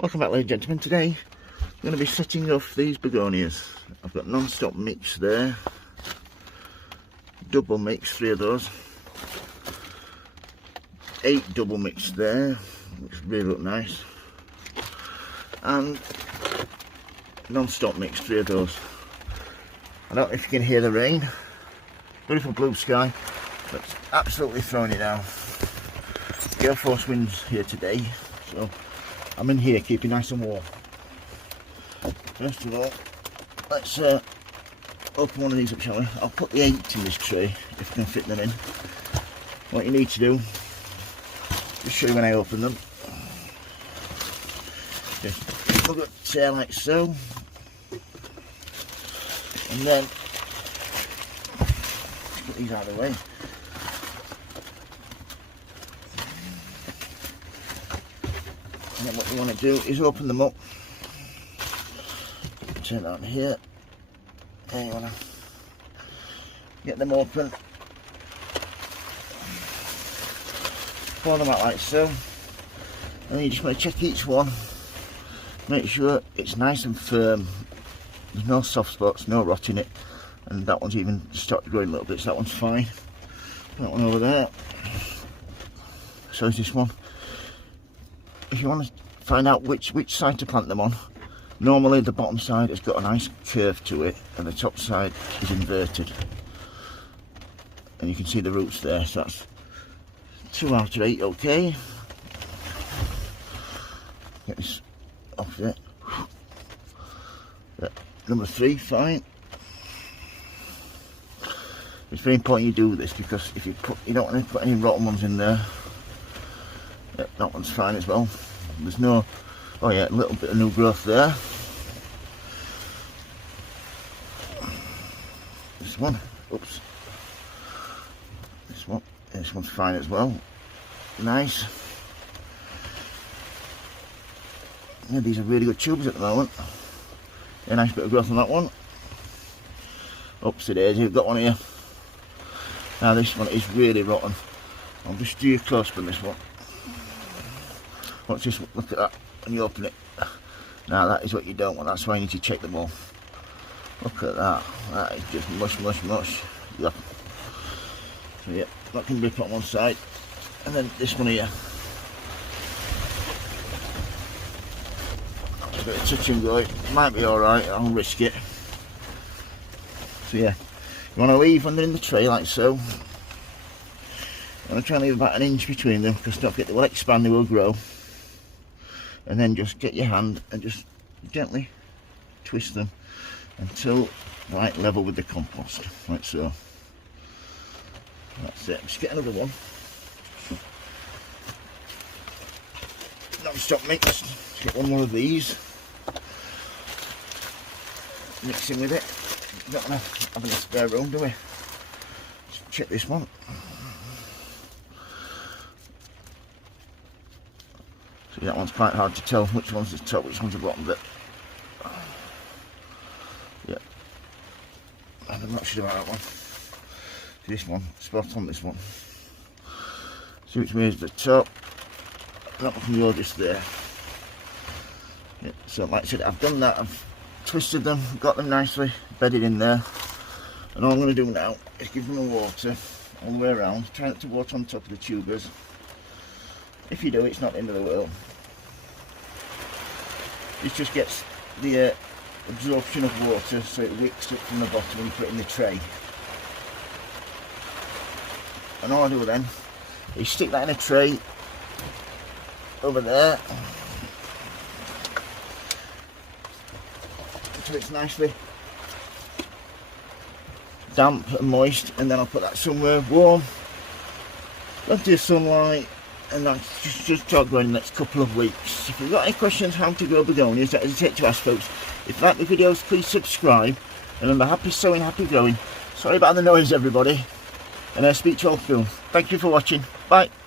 Welcome back, ladies and gentlemen. Today I'm going to be setting off these begonias. I've got non-stop mix there, double mix, 3 of those, 8 double mix there, which really look nice, and non-stop mix, 3 of those. I don't know if you can hear the rain. Beautiful blue sky, but it's absolutely throwing it down. Gale force winds here today, so I'm in here keeping nice and warm. First of all, let's open one of these up, shall we? I'll put the 8 in this tray if I can fit them in. What you need to do, just show you when I open them. Just plug the tray like so, and then put these out of the way. And then what you want to do is open them up, turn that on here, and you want to get them open, pour them out like so, and then you just want to check each one, make sure it's nice and firm, there's no soft spots, no rot in it, and that one's even started growing a little bit, so that one's fine. That one over there, so is this one. If you want to find out which side to plant them on, normally the bottom side has got a nice curve to it and the top side is inverted, and you can see the roots there, so that's 2 out of 8, okay. Get this off there. Number 3, fine. It's very important you do this, because if you don't want to put any rotten ones in there. Yep, that one's fine as well. There's no, oh yeah, a little bit of new growth there. This one, oops. This one's fine as well. Nice. Yeah, these are really good tubers at the moment. A nice bit of growth on that one. Oopsie daisy, you've got one here. Now this one is really rotten. I'll just do you close up on this one. Watch this, look at that, when you open it. Now that is what you don't want, that's why you need to check them all. Look at that, that is just mush, mush, mush. Yep. So yeah, that can be put on one side. And then this one here. A bit of touch and go, it might be alright, I'll risk it. So yeah, you want to leave when they're in the tray like so. You want to try and leave about 1 inch between them, because don't forget they will expand, they will grow. And then just get your hand and just gently twist them until right level with the compost, like so. That's it. Just get another one. Non-stop mix. Just get one more of these. Mix in with it. Don't want to have any spare room, do we? Just check this one. That one's quite hard to tell which one's the top, which one's the bottom bit. Yeah, I'm not sure about that one. This one, spot on this one. See which way is the top. That one can go just there. Yeah, so like I said, I've done that. I've twisted them, got them nicely bedded in there. And all I'm going to do now is give them a water all the way around. Try not to water on top of the tubers. If you do, it's not the end of the world. It just gets the absorption of water, so it wicks up from the bottom when you put it in the tray. And all I do then is stick that in a tray over there until it's nicely damp and moist, and then I'll put that somewhere warm, plenty of sunlight. And that's just start growing in the next couple of weeks. If you've got any questions how to grow begonias, don't hesitate to ask, folks. If you like the videos, please subscribe. And remember, happy sowing, happy growing. Sorry about the noise, everybody. And I'll speak to you all soon. Thank you for watching. Bye.